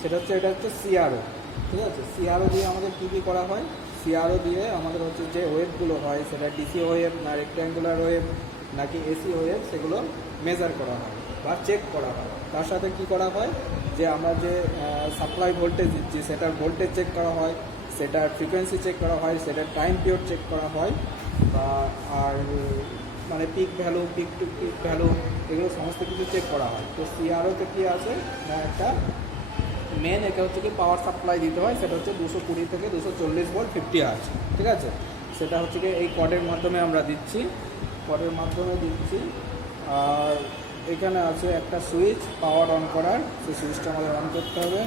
সেটা হচ্ছে এটা হচ্ছে সিআরও। ঠিক আছে, সিআরও দিয়ে আমাদের কী কী করা হয়, সিআরও দিয়ে আমাদের হচ্ছে যে ওয়েভগুলো হয় সেটা ডিসি ওয়েভ না রেক্ট্যাঙ্গুলার ওয়েভ নাকি এসি ওয়েভ, সেগুলো মেজার করা হয় বা চেক করা হয়। তার সাথে কি করা হয়, যে আমরা যে সাপ্লাই ভোল্টেজ দিচ্ছি সেটার ভোল্টেজ চেক করা হয়, সেটার ফ্রিকোয়েন্সি চেক করা হয়, সেটার টাইম পিরিয়ড চেক করা হয়, বা আর মানে peak value, peak to peak value, এগুলো সমস্ত কিছু চেক করা হয়। তো সিআরওতে কী আছে না, একটা মেন এটা হচ্ছে কি পাওয়ার সাপ্লাই দিতে হয়, সেটা হচ্ছে 220 থেকে 240 ভোল্ট 50 আওয়ার্স। ঠিক আছে, সেটা হচ্ছে কি এই কর্ডের মাধ্যমে আমরা দিচ্ছি, কর্ডের মাধ্যমে দিচ্ছি। আর এখানে আছে একটা সুইচ পাওয়ার অন করার, সেই সুইচটা আমাদের অন করতে হবে।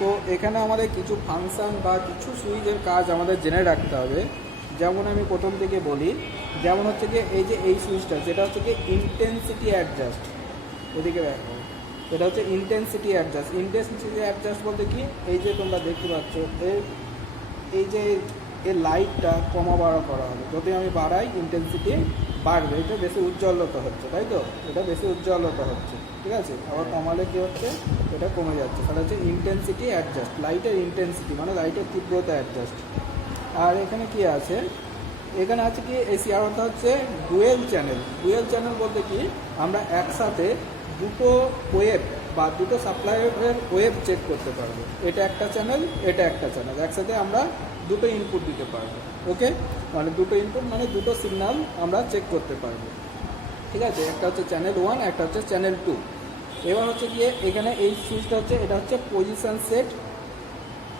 তো এখানে আমাদের কিছু ফাংশান বা কিছু সুইচের কাজ আমাদের জেনে রাখতে হবে। যেমন আমি প্রথম থেকে বলি, যেমন হচ্ছে কি এই যে এই সুইচটা, যেটা হচ্ছে কি ইন্টেন্সিটি অ্যাডজাস্ট, এদিকে দেখো, এটা হচ্ছে ইন্টেন্সিটি অ্যাডজাস্ট। ইন্টেন্সিটি অ্যাডজাস্ট বলতে কি, এই যে তোমরা দেখতে পাচ্ছ এই যে এই লাইটটা কমা বাড়া করা হবে, যদি আমি বাড়াই ইন্টেন্সিটি বাড়বে, এটা বেশি উজ্জ্বলতা হচ্ছে, তাই তো, এটা বেশি উজ্জ্বলতা হচ্ছে। ঠিক আছে, আবার কমালে কী হচ্ছে, এটা কমে যাচ্ছে, তাহলে হচ্ছে ইন্টেন্সিটি অ্যাডজাস্ট, লাইটের ইন্টেন্সিটি মানে লাইটের তীব্রতা অ্যাডজাস্ট। আর এখানে কি আছে, এখানে আছে কি এই সিআরওটা হচ্ছে ডুয়েল চ্যানেল। ডুয়েল চ্যানেল বলতে কি, আমরা একসাথে দুটো ওয়েভ বা দুটো সাপ্লাইয়ের ওয়েভ চেক করতে পারবো। এটা একটা চ্যানেল, এটা একটা চ্যানেল, একসাথে আমরা দুটো ইনপুট দিতে পারবো। ওকে, মানে দুটো ইনপুট মানে দুটো সিগন্যাল আমরা চেক করতে পারবো। ঠিক আছে, একটা হচ্ছে চ্যানেল 1, একটা হচ্ছে চ্যানেল 2। এবার হচ্ছে গিয়ে এখানে এই সুইচটা হচ্ছে, এটা হচ্ছে পজিশন সেট।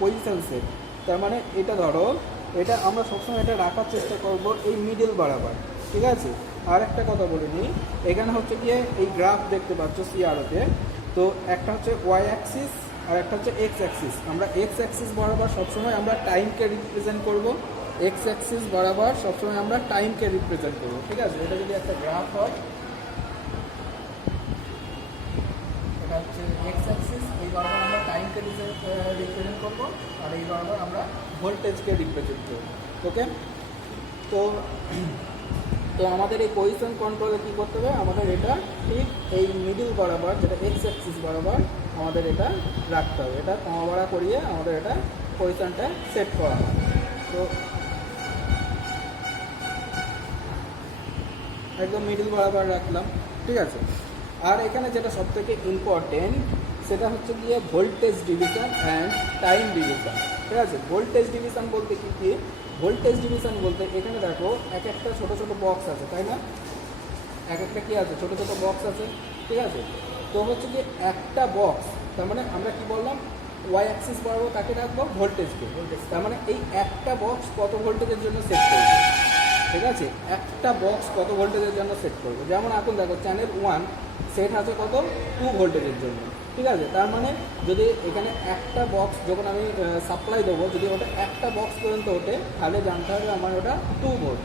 পজিশন সেট তার মানে এটা ধরো, এটা আমরা সবসময় এটা রাখার চেষ্টা করব এই মিডল বরাবর। ঠিক আছে, আর একটা কথা বলে নিই, এখানে হচ্ছে গিয়ে এই গ্রাফ দেখতে পাচ্ছ সিআরওতে, তো একটা হচ্ছে ওয়াই অ্যাক্সিস আর একটা হচ্ছে এক্স অ্যাক্সিস। আমরা এক্স অ্যাক্সিস বরাবর সবসময় আমরা টাইমকে রিপ্রেজেন্ট করব, এক্স অ্যাক্সিস বরাবর সবসময় আমরা টাইমকে রিপ্রেজেন্ট করব। ঠিক আছে, এটা যদি একটা গ্রাফ হয়, এটা হচ্ছে এক্স অ্যাক্সিস, এই বরাবর আমরা টাইমকে রিপ্রেজেন্ট করব, আর এই বরাবর আমরা ভোল্টেজকে রিপ্রেজেন্ট করব। ওকে, তো তো আমাদের এই পজিশন কন্ট্রোলে কী করতে হবে, আমাদের এটা ঠিক এই মিডল বরাবর, যেটা এক্স অ্যাক্সিস বরাবর আমাদের এটা রাখতে হবে। এটা কমা বাড়া করিয়ে আমাদের এটা পজিশনটা সেট করা হয়। তো একদম মিডল বরাবর রাখলাম। ঠিক আছে, আর এখানে যেটা সবথেকে ইম্পর্টেন্ট, সেটা হচ্ছে গিয়ে voltage division and time division. ঠিক আছে, ভোল্টেজ ডিভিশন বলতে কী কী, ভোল্টেজ ডিভিশন বলতে এখানে দেখো এক একটা ছোটো ছোটো বক্স আছে, তাই না, এক একটা কী আছে, ছোটো ছোটো বক্স আছে। ঠিক আছে, তো হচ্ছে কি একটা বক্স, তার মানে আমরা কি বললাম, ওয়াই অ্যাক্সিস বরাবর কাকে রাখবো, ভোল্টেজকে। তার মানে এই একটা বক্স কত ভোল্টেজের জন্য সেট করবো। ঠিক আছে, একটা বক্স কত ভোল্টেজের জন্য সেট করবো, যেমন এখন দেখো চ্যানেল 1 সেট আছে কত, 2 ভোল্টেজের জন্য। ঠিক আছে, তার মানে যদি এখানে একটা বক্স যখন আমি সাপ্লাই দেবো, যদি ওটা একটা বক্স পর্যন্ত ওঠে, তাহলে জানতে হবে আমার ওটা 2 ভোল্ট।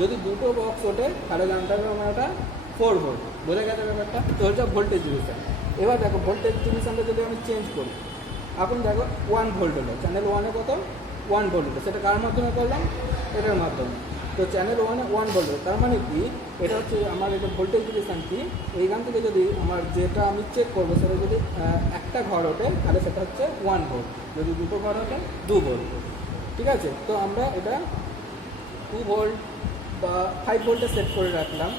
যদি দুটো বক্স ওঠে, তাহলে জানতে হবে আমার ওটা 4 ভোল্ট। বোঝা গেছে ব্যাপারটা, তো হচ্ছে ভোল্টেজ ডিভিশন। এবার দেখো ভোল্টেজ ডিভিশনটা যদি আমি চেঞ্জ করি, এখন দেখো 1 ভোল্ট হলো, চ্যানেল 1-এ কত, 1 ভোল্ট হলো, সেটা কার মাধ্যমে করলাম, এটার মাধ্যমে। তো চ্যানেল 1-এ 1 ভোল্ট, তার মানে কি, এটা হচ্ছে আমার এটা ভোল্টেজ ডিভিশন কি, এইখান থেকে যদি আমার যেটা আমি চেক করবো সেটা যদি একটা ঘর ওঠে, তাহলে সেটা হচ্ছে 1 ভোল্ট, যদি দুটো ঘর ওঠে 2 ভোল্ট। ঠিক আছে, তো আমরা এটা 2 ভোল্ট বা 5 ভোল্টে সেট করে রাখলাম।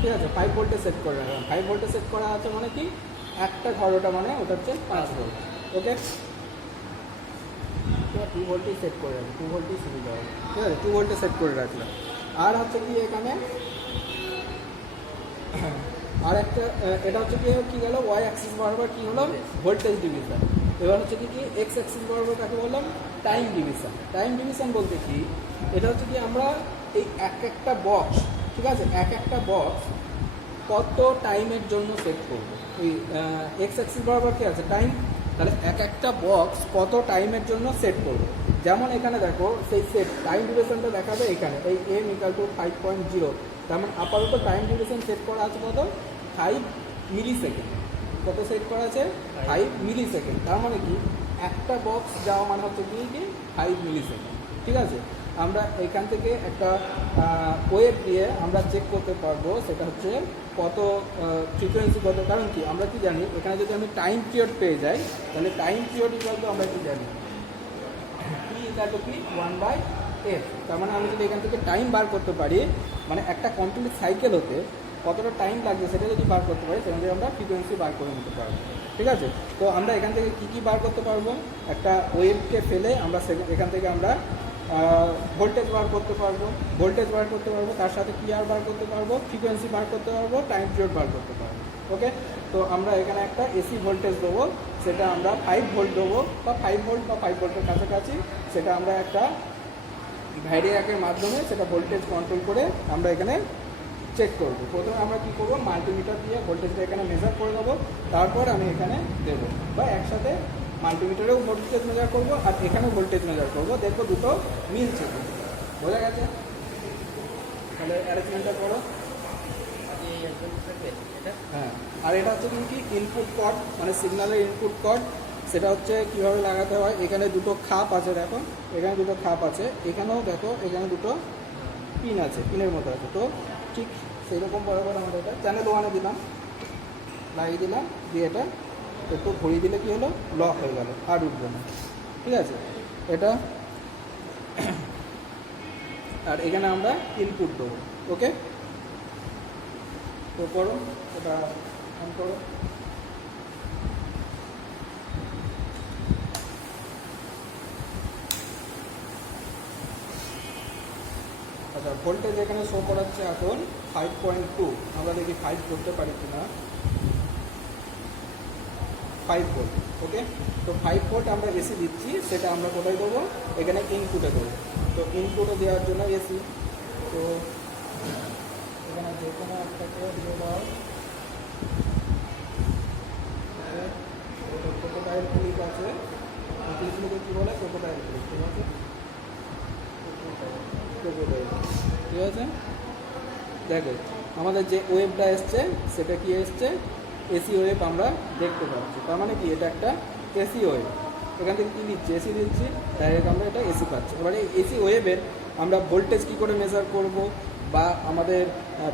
ঠিক আছে, 5 ভোল্টে সেট করে রাখলাম, 5 ভোল্টে সেট করা আছে মানে কি, একটা ঘর ওটা মানে ওটা হচ্ছে 5 ভোল্ট। ওকে, 2 ভোল্টেই সেট করে রাখলাম, 2 ভোল্টেই সুবিধা হবে। ঠিক আছে, 2 ভোল্টে সেট করে রাখলাম। আর হচ্ছে কি এখানে আর একটা, এটা হচ্ছে কি কী গেল, ওয়াই অ্যাক্সিস বরাবর কী হলো, ভোল্টেজ ডিভিশন। এবার হচ্ছে কি এক্স অ্যাক্সিস বরাবর কাকে বললাম, টাইম ডিভিশন। টাইম ডিভিশন বলতে কি, এটা হচ্ছে কি আমরা এই এক একটা বক্স, ঠিক আছে, এক একটা বক্স কত টাইমের জন্য সেট করবো। ওই এক্স অ্যাক্সিস বরাবর কী আছে, টাইম, তাহলে এক একটা বক্স কত টাইমের জন্য সেট করবো। যেমন এখানে দেখো সেই সেট টাইম ডিউরেশনটা দেখাবে এখানে, এই m = 5.0, তার মানে আপাতত টাইম ডিউরেশন সেট করা আছে কত, 5 মিলি সেকেন্ড। কত সেট করা আছে, 5 মিলি সেকেন্ড। তার মানে কি একটা বক্স যাওয়া মানে হচ্ছে কি 5 মিলি সেকেন্ড। ঠিক আছে, আমরা এখান থেকে একটা ওয়েভ দিয়ে আমরা চেক করতে পারবো সেটা হচ্ছে কত ফ্রিকোয়েন্সি কত। কারণ কি আমরা কি জানি এখানে যদি আমি টাইম পিরিয়ড পেয়ে যাই তাহলে টাইম পিরিয়ড ইকুয়াল টু আমরা কি জানি পি ইকুয়াল টু কি 1/f। তার মানে আমি যদি এখান থেকে টাইম বার করতে পারি মানে একটা কমপ্লিট সাইকেল হতে কতটা টাইম লাগবে সেটা যদি বার করতে পারি সেখান থেকে আমরা ফ্রিকোয়েন্সি বার করে নিতে পারবো। ঠিক আছে, তো আমরা এখান থেকে কী কী বার করতে পারবো, একটা ওয়েভকে ফেলে আমরা এখান থেকে আমরা ভোল্টেজ বার করতে পারবো, তার সাথে কি আর বার করতে পারবো, ফ্রিকোয়েন্সি বার করতে পারবো, টাইম পিরিয়ড বার করতে পারবো। ওকে, তো আমরা এখানে একটা এসি ভোল্টেজ দেবো, সেটা আমরা 5 ভোল্ট দেবো বা 5 ভোল্ট বা 5 ভোল্টের কাছাকাছি। সেটা আমরা একটা ভ্যারিয়াকের মাধ্যমে সেটা ভোল্টেজ কন্ট্রোল করে আমরা এখানে চেক করবো। প্রথমে আমরা কী করবো, মাল্টিমিটার দিয়ে ভোল্টেজটা এখানে মেজার করে দেবো, তারপর আমি এখানে দেবো বা একসাথে মাল্টিমিটারেও ভোল্টেজ মেজার করবো আর এখানেও ভোল্টেজ মেজার করবো, দেখবো দুটো মিলছে। বোঝা গেছে? তাহলে অ্যারেঞ্জমেন্টটা করো। হ্যাঁ, আর এটা হচ্ছে কি ইনপুট কর্ড, মানে সিগন্যালের ইনপুট কর্ড। সেটা হচ্ছে কীভাবে লাগাতে হয়, এখানে দুটো খাপ আছে, দেখো এখানে দুটো খাপ আছে, এখানেও দেখো এখানে দুটো পিন আছে, পিনের মতো আছে। তো ঠিক সেই রকম বরাবর আমাদের এটা চ্যানেল 1-এ দিলাম, লাগিয়ে দিলাম, দিয়ে এটা একটু ঘুরিয়ে দিলে কী হলো, লক হয়ে গেল, আর উঠবে না। ঠিক আছে, এটা আর এখানে আমরা ইনপুট দেবো। ওকে, তো করো এটা অন করো। আচ্ছা, ভোল্টেজ এখানে শো করাচ্ছে এখন 5.2। আমরা দেখি 5 করতে পারি কিনা। 5 ভোল্ট। ওকে, তো 5 ভোল্ট আমরা এসি দিচ্ছি, সেটা আমরা কোথায় দেবো, এখানে ইনপুটে দেবো। তো ইনপুটে দেওয়ার জন্য এসি, তো এখানে যে কোনো একটাকে দিয়ে দাও। ক্রোকোডাইল ক্লিক আছে, ক্লিকগুলোকে কী বলে, ক্রোকোডাইল ক্লিক। ঠিক আছে, ঠিক আছে, দেখো আমাদের যে ওয়েভটা এসছে সেটা কি এসছে, এসি ওয়েভ আমরা দেখতে পাচ্ছি। তার মানে কি এটা একটা এসি ওয়েভ। এখান থেকে কী দিচ্ছি, এসি দিচ্ছি, ডাইরেক্ট আমরা এটা এসি পাচ্ছি। এবারে এসি ওয়েভের আমরা ভোল্টেজ কী করে মেজার করব বা আমাদের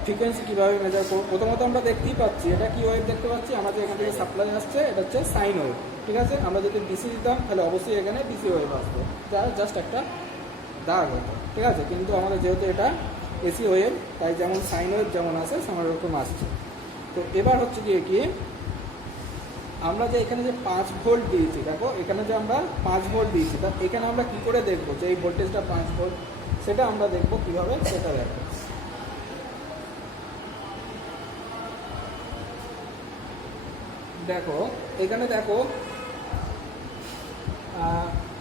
ফ্রিকোয়েন্সি কীভাবে মেজার করবো, প্রথমত আমরা দেখতেই পাচ্ছি এটা কি ওয়েভ দেখতে পাচ্ছি, আমাদের এখান থেকে সাপ্লাই আসছে, এটা হচ্ছে সাইন ওয়েভ। ঠিক আছে, আমরা যদি ডিসি দিতাম তাহলে অবশ্যই এখানে ডিসি ওয়েভ আসতো, যা জাস্ট একটা দাগ হতো। ঠিক আছে, কিন্তু আমাদের যেহেতু এটা এসি ওয়েভ, তাই যেমন সাইন ওয়েভ যেমন আসে সেমন রকম আসছে। তো এবার হচ্ছে কি আমরা যে এখানে যে 5 ভোল্ট দিয়েছি, দেখো এখানে যে আমরা 5 ভোল্ট দিয়েছি, তা এখানে আমরা কি করে দেখবো যে এই ভোল্টেজটা 5 ভোল্ট, সেটা আমরা দেখবো কীভাবে, সেটা দেখো। দেখো এখানে দেখো,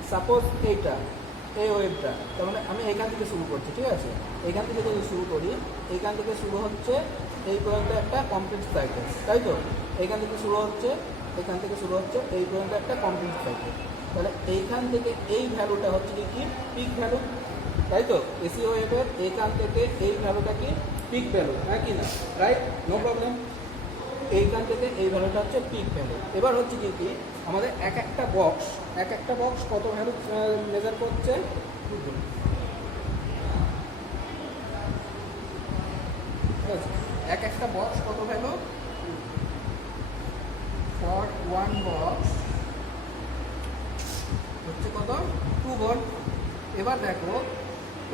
সাপোজ এইটা এই ওয়েভটা, তার মানে আমি এখান থেকে শুরু করছি। ঠিক আছে, এখান থেকে যদি শুরু করি, এইখান থেকে শুরু হচ্ছে এই পর্যন্ত একটা কমপ্লিট সাইকেল, তাই তো? এইখান থেকে শুরু হচ্ছে, এখান থেকে শুরু হচ্ছে, এই পর্যন্ত একটা কমপ্লিট সাইকেল। তাহলে এইখান থেকে এই ভ্যালুটা হচ্ছে কি পিক ভ্যালু, তাই তো? এসি ওয়েভের এইখান থেকে এই ভ্যালুটা কি পিক ভ্যালু, হ্যাঁ কি না? Right, no problem. এইখান থেকে এই ভ্যালুটা হচ্ছে পিক ভ্যালু। এবার হচ্ছে কি আমাদের এক একটা বক্স কত ভ্যালু মেজার করছে, এক একটা বক্স কত ভ্যালু, ফর ওয়ান বক্স হচ্ছে কত, 2 ভোল্ট। এবার দেখো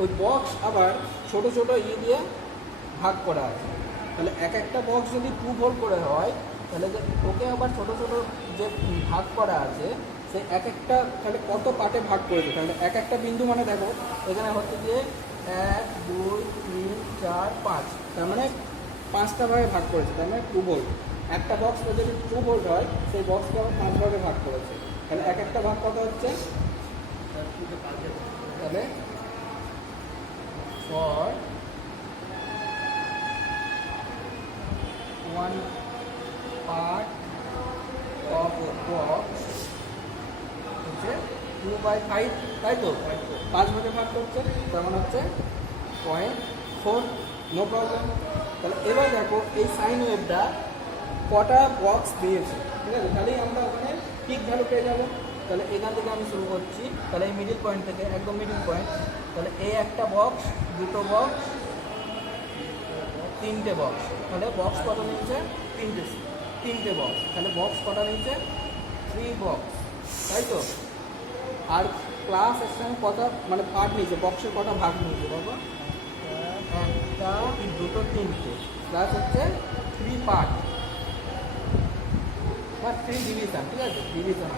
ওই বক্স আবার ছোট ছোট দিয়ে ভাগ করা আছে, তাহলে এক একটা বক্স যদি 2 ভোল্ট করে হয়, তাহলে যে ওকে আবার ছোট ছোট যে ভাগ করা আছে সে এক একটা তাহলে কত পার্টে ভাগ করেছে, তাহলে এক একটা বিন্দু মানে দেখো এখানে হচ্ছে যে 1 2 3 4 5, তার মানে 5টা ভাগে ভাগ করেছে, তার মানে 2 ভোল্ট। একটা বক্স যদি 2 ভোল্ট হয়, সেই বক্সকে আবার 5 ভাগে ভাগ করেছে, তাহলে এক একটা ভাগ কত হচ্ছে, তাহলে for 1 part of a box হচ্ছে 2/5, তাই তো? 5 ভাগে ভাগ করছে, তার মানে হচ্ছে 0.4, নো প্রবলেম। তাহলে এবার দেখো এই সাইন ওয়েভটা কটা বক্স দিয়েছে, ঠিক আছে? তাহলেই আমরা ওখানে পিক ভ্যালু পেয়ে যাবো। তাহলে এখান থেকে আমি শুরু করছি, তাহলে এই মিডিল পয়েন্ট থেকে, একদম মিডিল পয়েন্ট তাহলে এই একটা বক্স, দুটো বক্স, তিনটে বক্স। তাহলে বক্স কত নিয়েছে? তিনটে বক্স। তাহলে বক্স কটা নিয়েছে? 3 বক্স, তাই তো? আর ক্লাস একসঙ্গে কটা মানে পার্ট নিয়েছে, বক্সের কটা ভাগ নিয়েছে বাবা? একটা, দুটো, তিনটে, প্লাস হচ্ছে 3 পার্ট বা 3 ডিভিশন, ঠিক আছে? ডিভিশন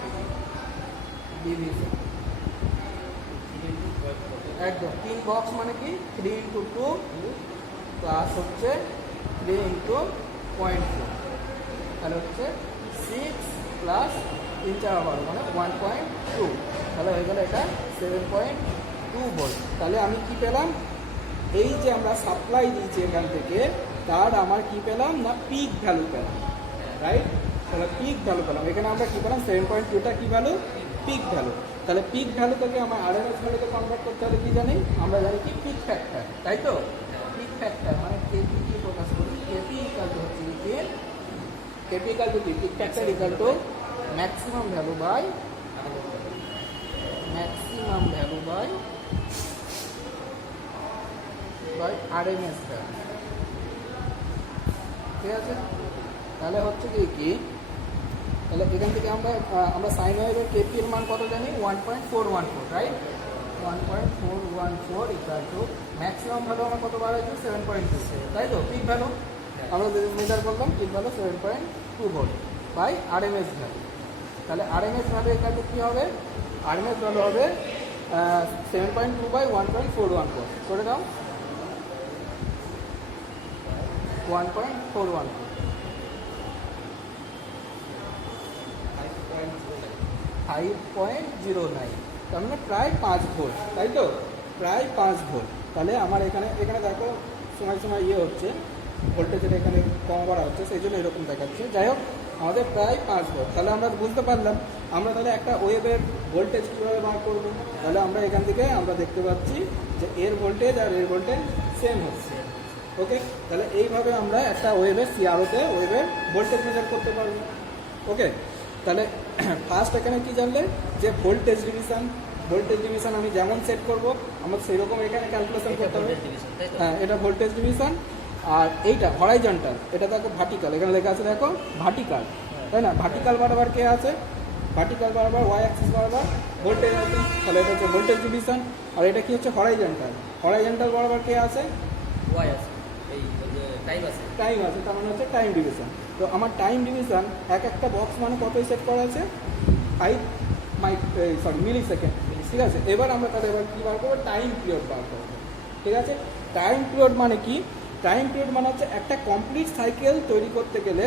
একদম। 3 বক্স মানে কি 3 ইন্টু 2 প্লাস হচ্ছে 3 ইন্টু 0.2, তাহলে হচ্ছে 6 প্লাস 3 4 12 মানে 1.2, তাহলে হয়ে গেল এটা 7.2 ভোল্ট। তাহলে আমি কি পেলাম? এই যে আমরা সাপ্লাই দিয়েছি এখান থেকে, তার আমার কি পেলাম না পিক ভ্যালু পেলাম, রাইট? তাহলে পিক ভ্যালু পেলাম। এখানে আমরা কি পেলাম? 7.2টা কি ভ্যালু? Pick value. তাহলে পিক ভ্যালু থেকে আমার আরএমএস ভ্যালুতে কনভার্ট করতে হলে কি জানি? আমরা জানি কি পিক ফ্যাক্টর, তাই তো? পিক ফ্যাক্টর মানে কেপি কি প্রকাশ করি? কেপি ইকাল টু হচ্ছে কি? কেপি ইকাল টু কি? Peak factor equal to maximum value by RMS value, ঠিক আছে? তাহলে হচ্ছে কি তাহলে এখান থেকে আমরা সাইন ওয়েভের কেপি এর মান কত জানি? 1.414, right? 1.414 equal to maximum value আমার কত বার হয়েছে? 7.2, তাই তো? পিক ভ্যালু আমরা মেজার করলাম, peak value 7.2 volt by RMS value. তাহলে আরএমএস ভ্যালু এখান থেকে কী হবে? আরএমএস ভ্যালু হবে 7.2 বাই 1.414, করে দাও 1.414, 5.09, তার মানে প্রায় 5 ভোল্ট, তাই তো? প্রায় 5 ভোল্ট। তাহলে আমার এখানে দেখো সময় হচ্ছে ভোল্টেজের এখানে কম করা হচ্ছে, সেই জন্য এরকম দেখাচ্ছে। যাই হোক, আমাদের প্রায় 5 ভোল্ট। তাহলে আমরা বুঝতে পারলাম আমরা তাহলে একটা ওয়েভের ভোল্টেজ কীভাবে বার করব। তাহলে আমরা এখান থেকে আমরা দেখতে পাচ্ছি যে এর ভোল্টেজ আর এর ভোল্টেজ সেম হচ্ছে, ওকে? তাহলে এইভাবে আমরা একটা ওয়েভের সিআরওতে ওয়েভের ভোল্টেজ মেজার করতে পারবো, ওকে? তাহলে ফার্স্ট এখানে কি জানলে যে ভোল্টেজ ডিভিশন আমি যেমন সেট করব আমার সেরকম এখানে ক্যালকুলেশন করতে হবে। হ্যাঁ, এটা ভোল্টেজ ডিভিশন। আর এইটা হরাইজন্টাল, এটা দেখো ভার্টিক্যাল, এখানে লেখা আছে দেখো ভার্টিক্যাল, তাই না? ভার্টিক্যাল বরাবর কে আছে? ভার্টিক্যাল বরাবর ওয়াই অ্যাক্সিস বরাবর ভোল্টেজ আছে, তাহলে এটা হচ্ছে ভোল্টেজ ডিভিশন। আর এটা কি হচ্ছে? হরাইজন্টাল বরাবর কে আছে? ওয়াই আছে, এই টাইম আছে, তার মানে হচ্ছে টাইম ডিভিশন। তো আমার টাইম ডিভিশন একটা বক্স মানে কতই সেট করা আছে? 5 মিলি সেকেন্ড, ঠিক আছে? এবার আমরা তাহলে কী বার করবো? টাইম পিরিয়ড বার করবো, ঠিক আছে? টাইম পিরিয়ড মানে কি? টাইম পিরিয়ড মানে হচ্ছে একটা কমপ্লিট সাইকেল তৈরি করতে গেলে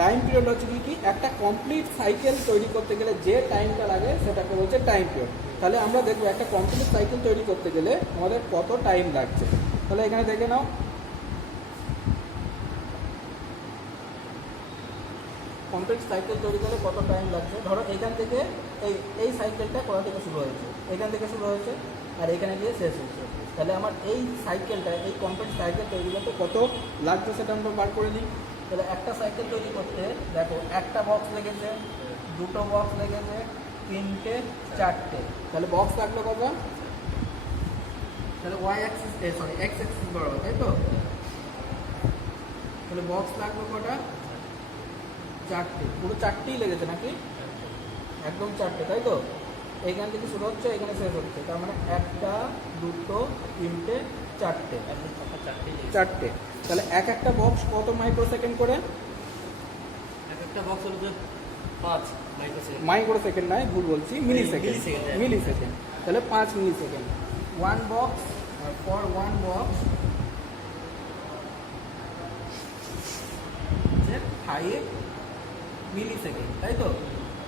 টাইম পিরিয়ড হচ্ছে কি একটা কমপ্লিট সাইকেল তৈরি করতে গেলে যে টাইমটা লাগে সেটাকে বলছে টাইম পিরিয়ড। তাহলে আমরা দেখবো একটা কমপ্লিট সাইকেল তৈরি করতে গেলে আমাদের কত টাইম লাগছে। তাহলে এখানে দেখে নাও, কমপ্লিট সাইকেল তৈরি করে কত টাইম লাগছে। ধরো এখান থেকে এই সাইকেলটা কোথা থেকে শুরু হয়েছে? এখান থেকে শুরু হয়েছে আর এখানে গিয়ে শেষ হয়েছে। তাহলে আমার এই সাইকেলটা, এই কমপ্লিট সাইকেল তৈরি করতে কত লাগছে সেটা আমরা বার করে নিই। তাহলে একটা সাইকেল তৈরি করতে দেখো একটা বক্স লেগেছে, দুটো বক্স লেগেছে, তিনটে, চারটে, তাহলে বক্স লাগলো কত? তাহলে এক্স অ্যাক্সিস বরাবর, তাই তো? তাহলে বক্স লাগলো কটা? চারটে, পুরো চারটেই লেগেছে নাকি? একদম চারটে, তাই তো? এইখান থেকে শুরু হচ্ছে, এখানে শেষ হচ্ছে, তার মানে একটা, দুটো, তিনটে, চারটে, চারটে। তাহলে একটা বক্স কত মাইক্রো সেকেন্ড করে? একটা বক্স হচ্ছে 5 মাইক্রো সেকেন্ড নয়, ভুল বলছি, মিলি সেকেন্ড। তাহলে 5 millisecond. One box, for one box 5 millisecond, তাই তো?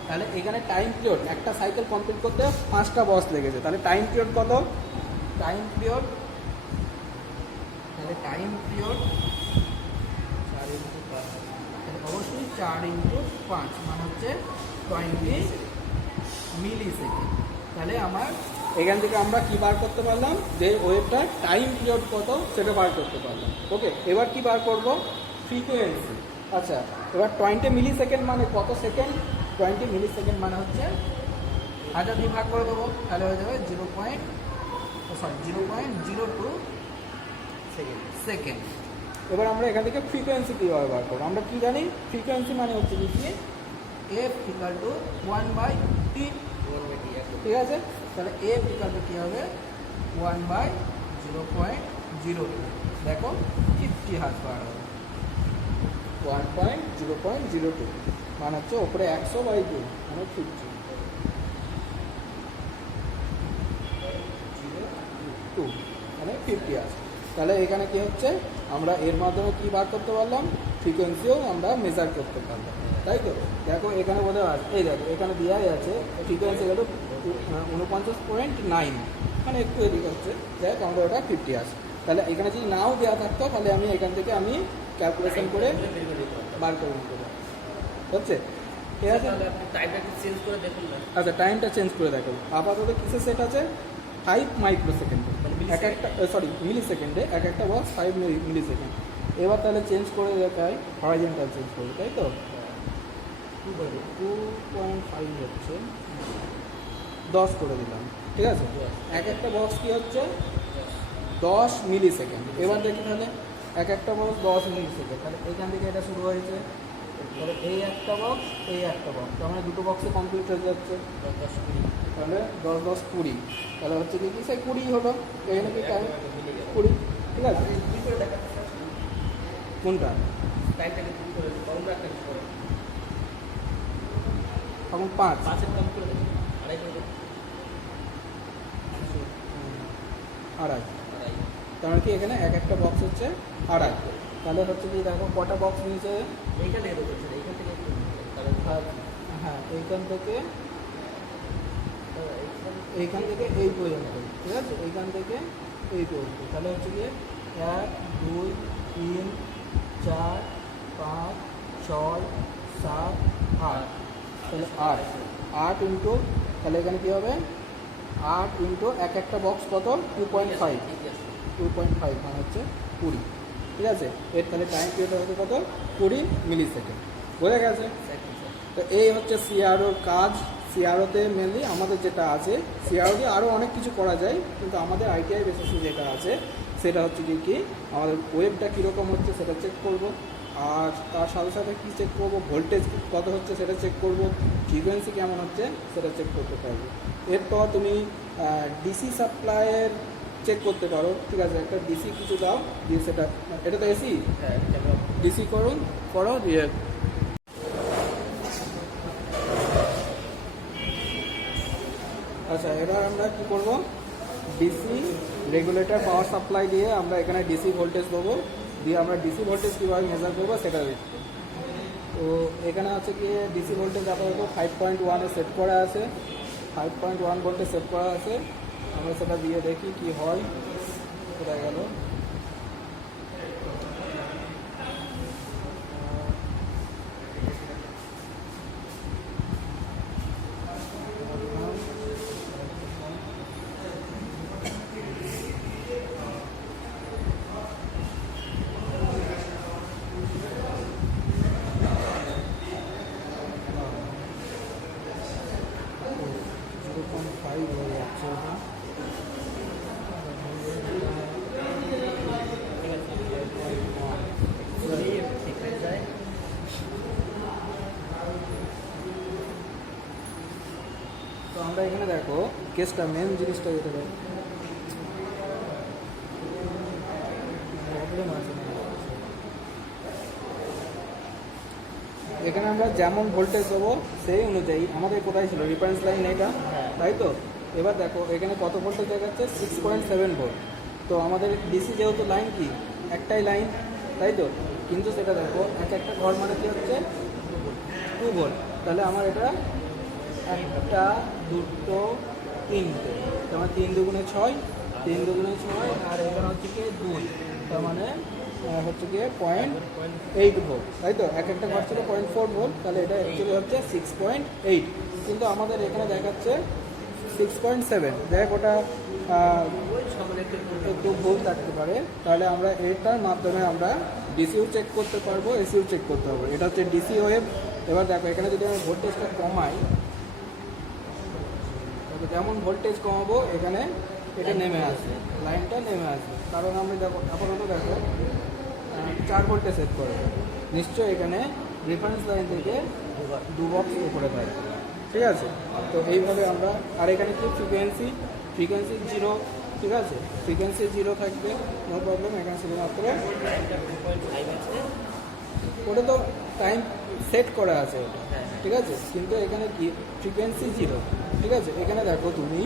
তাহলে এখানে টাইম পিরিয়ড একটা সাইকেল কমপ্লিট করতে 5টা বক্স লেগেছে, তাহলে টাইম পিরিয়ড কত? টাইম পিরিয়ড 4 × 5, অবশ্যই 4 × 5 মানে হচ্ছে 20 মিলি সেকেন্ড। তাহলে আমার এখান থেকে আমরা কি বার করতে পারলাম? যে ওয়েভটার টাইম পিরিয়ড কত সেটা বার করতে পারলাম, ওকে? এবার কি বার করব? ফ্রিকোয়েন্সি। আচ্ছা, এবার 20 মিলি সেকেন্ড মানে কত সেকেন্ড? 20 মিলি সেকেন্ড মানে হচ্ছে 1000 দিয়ে ভাগ করে দেবো, তাহলে হয়ে যাবে 0.02 সেকেন্ড। এবার আমরা এখান থেকে ফ্রিকোয়েন্সি কীভাবে বার করবো? আমরা কি জানি, ফ্রিকোয়েন্সি মানে হচ্ছে কি এফ ইকাল টু 1/t, ঠিক আছে? তাহলে এফ ইকাল টু কী হবে 1/0.02, দেখো 50 হার্জ বার হবে। 1.0.02 মানে হচ্ছে ওপরে 100/2 মানে 50, 2 মানে 50 আছে। তাহলে এখানে কি হচ্ছে, আমরা এর মাধ্যমে কি বার করতে পারলাম, ফ্রিকোয়েন্সিও আমরা মেজার করতে পারলাম, তাই তো? দেখো এখানে বোধ হয় এই দেখো এখানে দেওয়াই আছে ফ্রিকোয়েন্সি গেল 49.9, মানে একটু এদিক হচ্ছে, যাই হোক আমরা ওটা 50 আছে। তাহলে এখানে যদি নাও দেওয়া থাকতো তাহলে আমি এখান থেকে আমি ক্যালকুলেশন করে বার করে নিতে পারি, হচ্ছে ঠিক আছে? আচ্ছা, টাইমটা চেঞ্জ করে দেখো। আপাতত কিসে সেট আছে 5 মাইক্রোসেকেন্ডে, এক একটা মিলি সেকেন্ডে, এক একটা বক্স 5 মিলি সেকেন্ড। এবার তাহলে চেঞ্জ করে দেখাই, হরাইজন্টাল চেঞ্জ করি, তাই তো? 2.5 হচ্ছে 10 করে দিলাম, ঠিক আছে? এক একটা বক্স কি হচ্ছে 10 মিলি সেকেন্ড। এবার দেখি তাহলে এক একটা বক্স 10 মিলি সেকেন্ড, তাহলে এখান থেকে এটা শুরু হয়েছে, তাহলে এই একটা বক্স, এই একটা বক্স, তার মানে দুটো বক্সে কমপ্লিট হয়ে যাচ্ছে, তাহলে 10 10 20, তাহলে হচ্ছে কি সেই 20 হলো, এখানে কি টাইম 20, ঠিক আছে? কোনটা এখন 5 আড়াই, তার মানে কি এখানে এক একটা বক্স হচ্ছে আড়াই, তাহলে হচ্ছে কি দেখো কটা বক্স নিয়েছে, হ্যাঁ এইখান থেকে এই পর্যন্ত, ঠিক আছে? এইখান থেকে এই পর্যন্ত, তাহলে হচ্ছে গিয়ে 1 2 3 4 5 6 7 8, তাহলে 8 ইন্টু, তাহলে এখানে কী হবে 8 ইন্টু এক একটা বক্স কত 2.5 মানে হচ্ছে 20, ঠিক আছে? এর তাহলে টাইম পিরিয়ড হবে কত 20 মিলি সেকেন্ড, বোঝা গেছে? তো এই হচ্ছে সিআরওর কাজ। সিআরওতে মেনলি আমাদের যেটা আছে, সিআরও দিয়ে আরও অনেক কিছু করা যায়, কিন্তু আমাদের আইটিআই বেসিসে যেটা আছে সেটা হচ্ছে কি আমাদের ওয়েবটা কীরকম হচ্ছে সেটা চেক করব, আর তার সাথে সাথে কী চেক করব, ভোল্টেজ কত হচ্ছে সেটা চেক করব, ফ্রিকোয়েন্সি কেমন হচ্ছে সেটা চেক করতে পারবো। এরপর তুমি ডিসি সাপ্লাইয়ের চেক করতে পারো, ঠিক আছে? একটা ডিসি কিছু দাও, দিয়ে সেটা, এটা তো এসি, ডিসি করো দিয়ে আচ্ছা, এবার আমরা কি করব, ডিসি রেগুলেটর পাওয়ার সাপ্লাই দিয়ে আমরা এখানে ডিসি ভোল্টেজ দেবো, দিয়ে আমরা ডিসি ভোল্টেজ কীভাবে মেজার করবো সেটা দেখব। তো এখানে আছে কি ডিসি ভোল্টেজ আপাতত 5.1 সেট করা আছে, 5.1 ভোল্টে সেট করা আছে, আমরা সেটা দিয়ে দেখি কি হয়। কোথায় গেল, তো আমরা এখানে দেখো কেসটা মেন জিনিসটা যেটা প্রবলেম আছে, এখানে আমরা যেমন ভোল্টেজ দেবো সেই অনুযায়ী আমাদের কোথায় ছিল রেফারেন্স লাইন এটা, তাই তো? এবার দেখো এখানে কত ভোল্টেজ দেখাচ্ছে 6.7 ভোল্ট। তো আমাদের ডিসি যেহেতু লাইন কি একটাই লাইন, তাই তো? কিন্তু সেটা দেখো এক একটা ঘর মানে কি হচ্ছে 2 ভোল্ট, তাহলে আমার এটা একটা দুটো তিনটে, তার মানে 3 দুগুণে 6, 3 দুগুণে 6, আর এখানে হচ্ছে কি 2, তার মানে হচ্ছে গিয়ে 0.8 ভোল্ট, তাই তো? এক একটা ঘর ছিল 0.4 ভোল্ট, তাহলে এটা অ্যাকচুয়ালি হচ্ছে 6.8, কিন্তু আমাদের এখানে দেখাচ্ছে 6.7। দেখ ওটা একটু ভুল থাকতে পারে, তাহলে আমরা এটার মাধ্যমে আমরা ডিসিও চেক করতে পারবো, এসিও চেক করতে পারবো। এটা হচ্ছে ডিসি ওয়েভ। এবার দেখো এখানে যদি আমি ভোল্টেজটা কমাই, যেমন ভোল্টেজ কমাবো এখানে এটা নেমে আসবে, লাইনটা নেমে আসবে। কারণ আমি দেখো আপাতত দেখো 4 ভোল্টে সেট করে, নিশ্চয়ই এখানে রেফারেন্স লাইন থেকে 2 বক্স উপরে থাকবে, ঠিক আছে। তো এইভাবে আমরা, আর এখানে কি ফ্রিকোয়েন্সি 0, ঠিক আছে, ফ্রিকোয়েন্সি 0 থাকবে, নো প্রবলেম। এখানে শুধুমাত্র ওটা তো টাইম সেট করা আছে ওটা, ঠিক আছে, কিন্তু এখানে কি ফ্রিকোয়েন্সি 0, ঠিক আছে। এখানে দেখো তুমি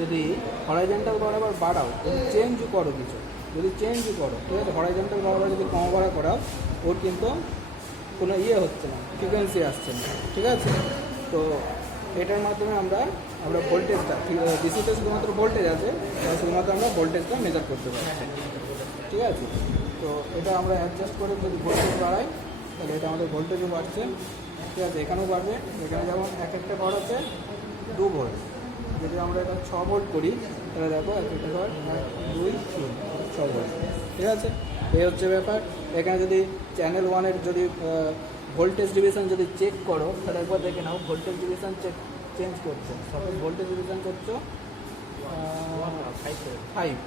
যদি হরাইজন্টাল বরাবর বাড়াও, চেঞ্জ করো কিছু, যদি চেঞ্জ করো, ঠিক আছে, হরাইজন্টাল বরাবর যদি কম বাড়া করাও, ওর কিন্তু কোনো হচ্ছে না, ফ্রিকোয়েন্সি আসছে না, ঠিক আছে। তো এটার মাধ্যমে আমরা ভোল্টেজটা, ডিসিতে শুধুমাত্র ভোল্টেজ আছে, শুধুমাত্র আমরা ভোল্টেজটা মেজার করতে পারি, ঠিক আছে। তো এটা আমরা অ্যাডজাস্ট করে যদি ভোল্টেজ বাড়াই, তাহলে এটা আমাদের ভোল্টেজও বাড়ছে, ঠিক আছে, এখানেও বাড়বে। এখানে যেমন এক একটা ঘর আছে 2 ভোল্ট, যদি আমরা এটা 6 ভোল্ট করি, তাহলে দেখো এক একটা ঘর 2, 3, 6 ভোল্ট, ঠিক আছে। এই হচ্ছে ব্যাপার। এখানে যদি চ্যানেল 1-এর যদি ভোল্টেজ ডিভিশন যদি চেক করো, তাহলে একবার দেখে নাও ভোল্টেজ ডিভিশন চেঞ্জ করছো, সাপোজ ভোল্টেজ ডিভিশন করছো 5,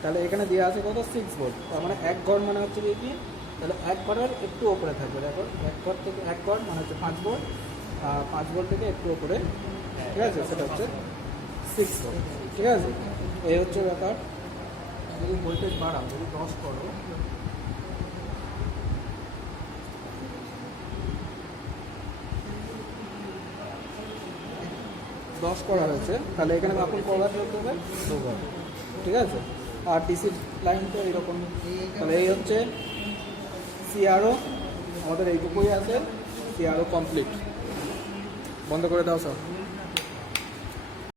তাহলে এখানে দেওয়া আছে কত 6 ভোল্ট। তার মানে এক ঘর মানে হচ্ছে কি, তাহলে এক ঘরের একটু ওপরে থাকবে, দেখো এক ঘর থেকে এক ঘর মানে হচ্ছে 5 ভোল্ট, 5 ভোল্ট থেকে একটু ওপরে, ঠিক আছে, সেটা হচ্ছে 6 ভোল্ট, ঠিক আছে। এই হচ্ছে ব্যাপার। যদি ভোল্টেজ বাড়াও, যদি 10 করো, দশ করা হয়েছে, তাহলে এখানে মাপুন কভার করতে হবে 2 বার, ঠিক আছে। আর ডিসি লাইন তো এইরকম। তাহলে এই হচ্ছে সিআরও, আমাদের এইটুকুই আছে, সিআরও কমপ্লিট। বন্ধ করে দাও সব।